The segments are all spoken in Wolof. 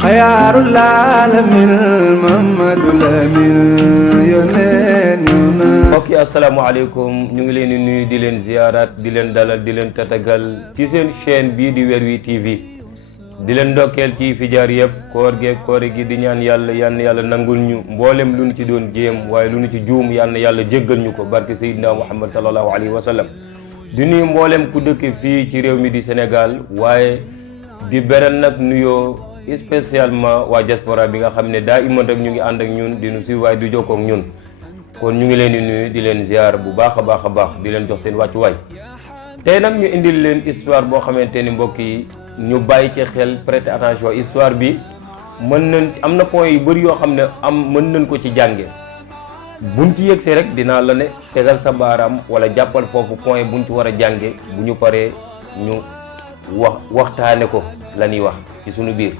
xayaarul aalamiin Mamadu Lamin yónneen ñëw na. mbokk yi asalaamaaleykum ñu ngi leen di nuyu di leen ziyaaraat di leen dalal di leen tatagal ci seen chaîne bii di Weer Wi TV di leen ndokkeel ci fi jaar yëpp koor gi di ñaan yàlla nangul ñu mboolem lu ñu ci doon jéem waaye lu ñu ci juum yàlla jéggal ñu ko barke Seydina Muhammad sallallahu alayhi wa sallam di nuyu mboolem ku dëkk fii ci réew mi di Sénégal waaye di beral nag nuyoo spécialement waa diaspora bi nga xam ne daa iman rek ñu ngi ànd ak ñun di nu suivre waaye du jokkoo ak ñun kon ñu ngi leen di nuyu di leen ziar bu baax a baax di leen jox seen wàccuwaay tey nag ñu indil leen histoire boo xamante ni mbokk yi ñu bàyyi ci xel prêter attention histoire bi am na point yu bëri yoo xam ne mën nañ ko ci jànge buñ ci yëgsee rek dinaa la ne tegal sa baaraam wala jàppal foofu point buñ ci war a jànge bu ñu paree ñu waxtaane ko la ñuy wax ci sunu biir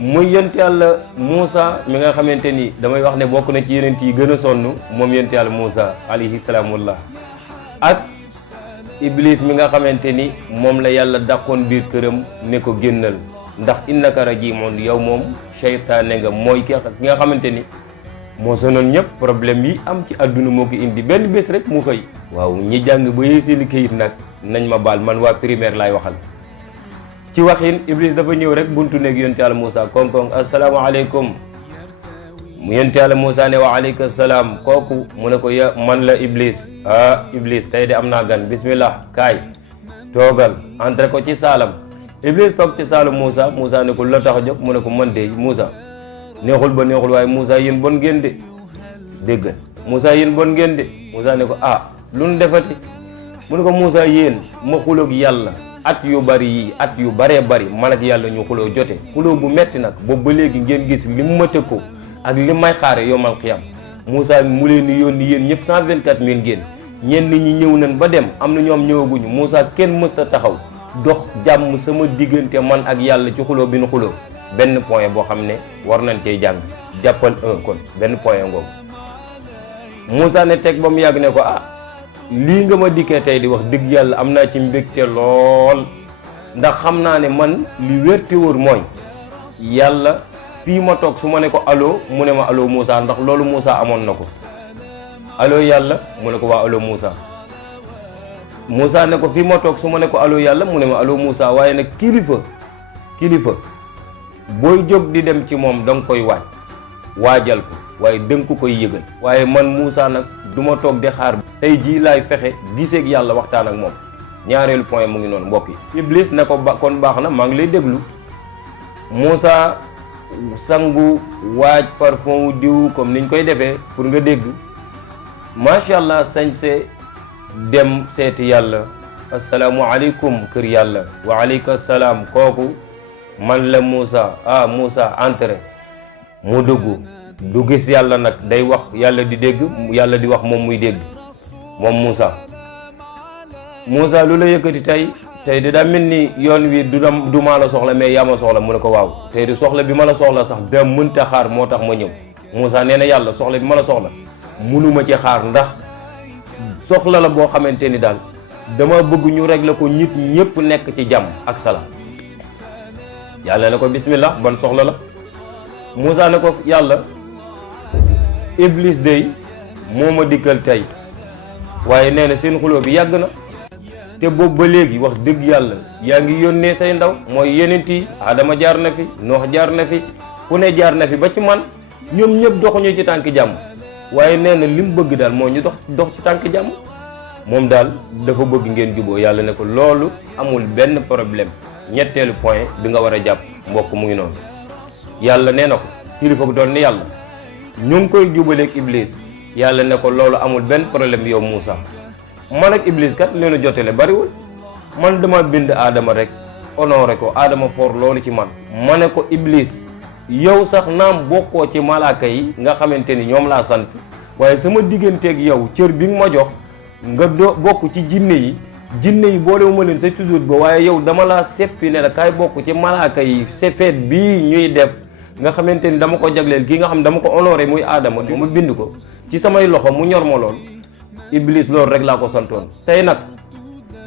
muy yonent yàlla Moussa mi nga xamante ni damay wax ne bokk na ci yonent yi gën a sonn moom yonent yàlla Moussa alayhi salaamullah ak Iblis mi nga xamante ni moom la yàlla dàqoon biir këram ne ko génnal ndax innaka rajimun yow moom seytaane nga mooy ki nga xamante ni moo sonal ñëpp problème yi am ci àdduna moo ko indi benn bés rek mu xëy waaw ñi jàng ba yee seeni këyit nag nañ ma baal man waa primaire laay waxal ci waxin Iblis dafa ñëw rek buntu nekk yonent yàlla Moussa koŋ-koŋ asalaamaaleykum mu yonent yàlla Moussa ne wa aleyka salaam kooku mu ne ko man la Iblis Iblis tey de am naa gan bismillah kaay toogal entre ko ci saalam Iblis toog ci saalu Moussa ne ko la tax a jóg mu ne ko man de Moussa neexul ba neexul waaye Moussa yéen bon ngeen de dégg Moussa yéen bon ngeen de Moussa ne ko lu nu defati mu ne ko Moussa yéen ma xuloog yàlla at yu baree bari man ak yàlla ñu xuloo jote xuloo bu metti nag boobu ba léegi ngeen gis li mu ma tëkkoo ak li may xaare yowmal xiyam Moussa mu leen di yónni yéen ñëpp 124000 ngeen ñenn ñi ñëw nañ ba dem am na ñoom ñëwaguñu Moussa kenn mësta taxaw dox jàmm sama diggante man ak yàlla ci xuloo bi nu xuloo benn point boo xam ne war nañ cey jàng jàppal kon benn point ngoogu Moussa ne teg ba mu yàgg ne ko lii nga ma dikkee tey di wax dëgg yàlla am naa ci mbégte lool ndax xam naa ne man li wér te wóor mooy yàlla fii ma toog su ma ne ko allo mu ne ma allo Moussa ndax loolu Moussa amoon na ko allo yàlla mu ne ko waa allo Moussa ne ko fii ma toog su ma ne ko allo yàlla mu ne ma allo Moussa waaye nag kilifa booy jóg di dem ci moom danga koy waajal ko waaye dënk ko koy yëgal waaye man Moussa nag du ma toog di xaar tey jii laay fexe giseeg yàlla waxtaan ak moom ñaareelu point mu ngi noonu mbokk yi Iblis ne ko kon baax na maa ngi lay déglu Moussa sangu waaj parfum wu diw comme niñ koy defee pour nga dégg macha allah sañse dem seeti yàlla asalaamualeykum kër yàlla wa aleyka salaam kooku man la Moussa Moussa entré mu dugg du gis yàlla nag day wax yàlla di dégg yàlla di wax moom muy dégg moom Moussa lu la yëkkati tey di daa mel ni yoon wi du maa la soxla mais yaa ma soxla mu ne ko waaw tey di soxla bi ma la soxla sax da mënta xaar moo tax ma ñëw Moussa nee na yàlla soxla bi ma la soxla munuma ci xaar ndax soxla la boo xamante ni daal dama bëgg ñu régler ko nit ñëpp nekk ci jàmm ak salaam yàlla ne ko bismillah ban soxla la Moussa ne ko yàlla Iblis day moo ma dikkal tey waaye nee na seen xuloo bi yàgg na te boobu ba léegi wax dëgg yàlla yaa ngi yónnee say ndaw mooy yenent yi Adama jaar na fi Noox jaar na fi ku ne jaar na fi ba ci man ñoom ñëpp doxuñu ci tànk jàmm waaye nee na li mu bëgg daal moo ñu dox ci tànk jàmm moom daal dafa bëgg ngeen juboo yàlla ne ko loolu amul benn problème ñetteelu point bi nga war a jàpp mbokk mu ngi noonu yàlla nee na ko kilifa gu doon ni yàlla ñu ngi koy jubaleeg Iblis yàlla ne ko loolu amul benn problème yow Moussa man ak Iblis kat leenu jotele bariwul man dama bind Adama rek honoré ko Adama for loolu ci man ma ne ko Iblis yow sax naam bokkoo ci malaaka yi nga xamante ni ñoom laa sant waaye sama digganteeg yow cër bi nga ma jox nga bokk ci jinne yi boolewu ma leen sa toujours ba waaye yow dama laa seppi ne la kaay bokk ci malaaka yi sa feet bii ñuy def nga xamante ni dama ko jagleel kii nga xam dama ko honoré muy Adama ma bind ko ci samay loxo mu ñor ma lool Iblis loolu rek laa ko santoon tey nag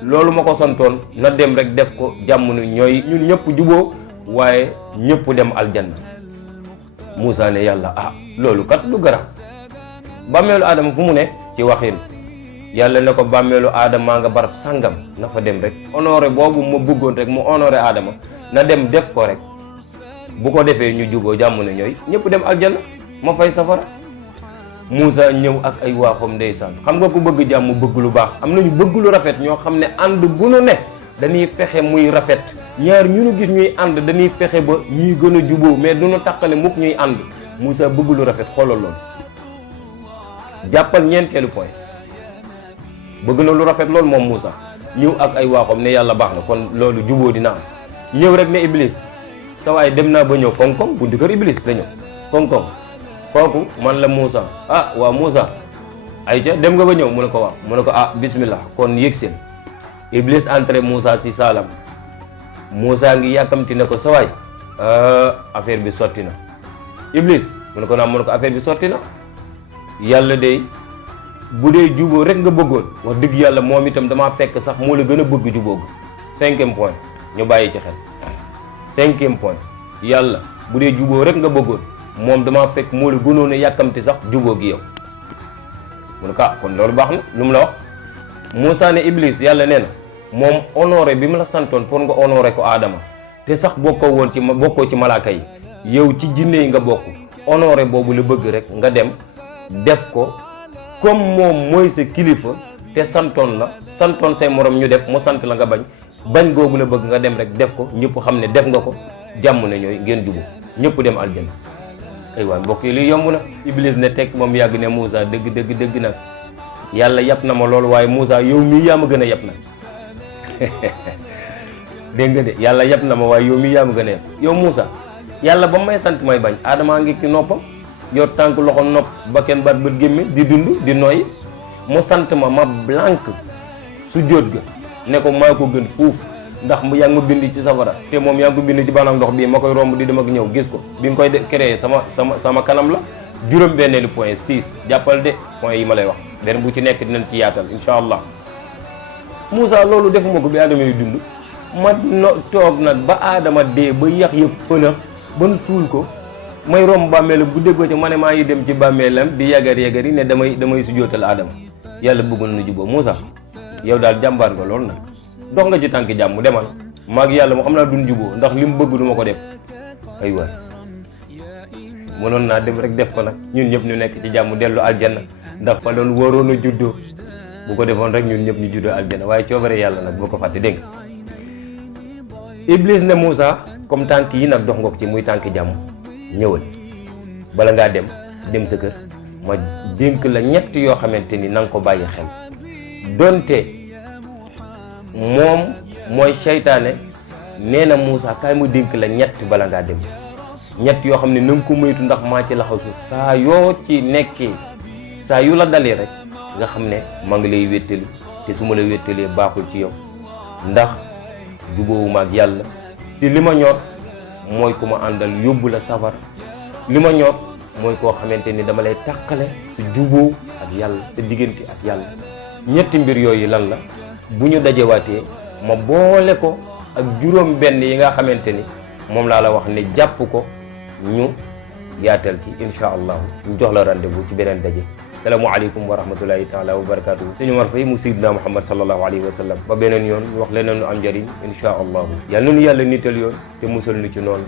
loolu ma ko santoon na dem rek def ko jàmm ni ñooy ñun ñëpp juboo waaye ñëpp dem aljanna. Moussa ne yàlla loolu kat du garab bàmmeelu aadama fu mu ne ci waxin yàlla ne ko bàmmeelu aadama nga barab sàngam na fa dem rek honoré boobu ma bëggoon rek mu honoré aadama na dem def ko rek bu ko defee ñu juboo jàmm ne ñooy ñëpp dem aljanna ma fay safara. Moussa ñëw ak ay waaxam ndeysaan xam nga ku bëgg jàmm bëgg lu baax am nañu bëgg lu rafet ñoo xam ne ànd bu nu ne dañuy fexe muy rafet ñaar ñu nu gis ñuy ànd dañuy fexe ba ñuy gën a juboo mais du nu tàqale mukk ñuy ànd. Moussa bëgg lu rafet xoolal loolu jàppal ñeenteelu point bëgg na lu rafet loolu moom Moussa ñëw ak ay waaxam ne yàlla baax na kon loolu juboo dina am ñëw rek ne Iblis sa waay dem naa ba ñëw koŋ-koŋ buntu kër Iblis la ñëw koŋ-koŋ kooku man la Moussa waaw Moussa ayca dem nga ba ñëw mu ne ko waaw mu ne ko bismillah kon yëg seen Iblis entré Moussa ci saalam Moussa ngi yàkkamti ne ko sa waay affaire bi sotti na Iblis mu ne ko naam mu ne ko affaire bi sotti na yàlla de bu dee juboo rek nga bëggoon wax dëgg yàlla moom itam damaa fekk sax moo la gën a bëgg juboo ga 5e point ñu bàyyi ci xel 5e point yàlla bu dee juboo rek nga bëggoon moom damaa fekk moo la gënoon a yàkkamti sax juboo gi yow mu ne ko kon loolu baax na lu mu la wax Moussa ne Iblis yàlla nee na moom honoré bi mu la santoon pour nga honoré ko Adama te sax bokkoo ci malaaka yi yow ci jinne yi nga bokk honoré boobu la bëgg rek nga dem def ko comme moom mooy sa kilifa te santoon say morom ñu def mu sant la nga bañ googu la bëgg nga dem rek def ko ñëpp xam ne def nga ko jàmm ne ñooy ngeen jubu ñëpp dem aljanna. ay waay mbokk yi li yomb na Iblis ne teg moom yàgg ne Moussa dëgg nag yàlla yàpp na ma loolu waaye Moussa yow mii yaa ma gën a yàpp nag dégg nga de yàlla yàpp na ma waaye yow mii yaa ma gën a yàpp yow Moussa yàlla ba may sant may bañ Adama ngi ki noppam yor tànk loxo nopp ba kenn baat bët gémme di dund di noyyi mu sant ma blanc su jóot ga ne ko maa ko gën fuuf ndax yaa ngi ma bind ci safara te moom yaa ngi ko bind ci banam ndox bii ma koy romb di dem ak ñëw gis ko bi nga koy créé sama kanam la juróom-benneelu point 6 jàppal de point yi ma lay wax benn bu ci nekk dinañ ci yaatal incha allah. Moussa loolu defuma ko bi Adama yi dund ma toog nag ba Adama dee ba yax yëpp fëna ban suul ko may romb bàmmeelam bu déggoo ci ma ne maa ngi dem ci bàmmeelam di yagar yi ne damay sujjóotal Adama yàlla bëggoon na juboo Moussa yow daal jàmbaar nga loolu nag dox nga ci tànk jàmm demal maag yàlla moo xam naa duñ juboo ndax li mu bëgg du ma ko def ay waay mënoon naa dem rek def ko nag ñun ñëpp ñu nekk ci jàmm dellu aljanna ndax fa doon waroon a juddoo bu ko defoon rek ñun ñëpp ñu juddoo aljanna waaye coobare yàlla nag boo ko fàtte dégg nga Iblis ne Moussa comme tànk yi nag dox nga ko ci muy tànk jàmm ñëwal bala ngaa dem sa kër ma dénk la ñett yoo xamante ni na nga ko bàyyi xel donte moom mooy seytaane nee na Moussa kaay ma dénk la ñett bala ngaa dem ñett yoo xam ne na nga ko moytu ndax maa ci laxasu saa yoo ci nekkee saa yu la dalee rek nga xam ne maa ngi lay wéttali te su ma la wéttalee baaxul ci yow ndax jubóowuma ak yàlla te li ma ñor mooy ku ma àndal yóbbu la safara li ma ñor mooy koo xamante ni dama lay tàqale sa jubóo ak yàlla sa diggante ak yàlla ñetti mbir yooyu lan la bu ñu dajewaatee ma boole ko ak juróom benn yi nga xamante ni moom laa la wax ne jàpp ko ñu yaatal ci insha allahu ñu jox la rendez-vous ci beneen daje salaamualeykum wa rahmatullahi taala wa barakatuhu suñu war fay mu sayyidina Muhammad sallallahu alayhi wa sallam ba beneen yoon ñu wax leneen lu am njëriñ insha allahu yàlla nañu yàlla nital yoon te musal nu ci noonu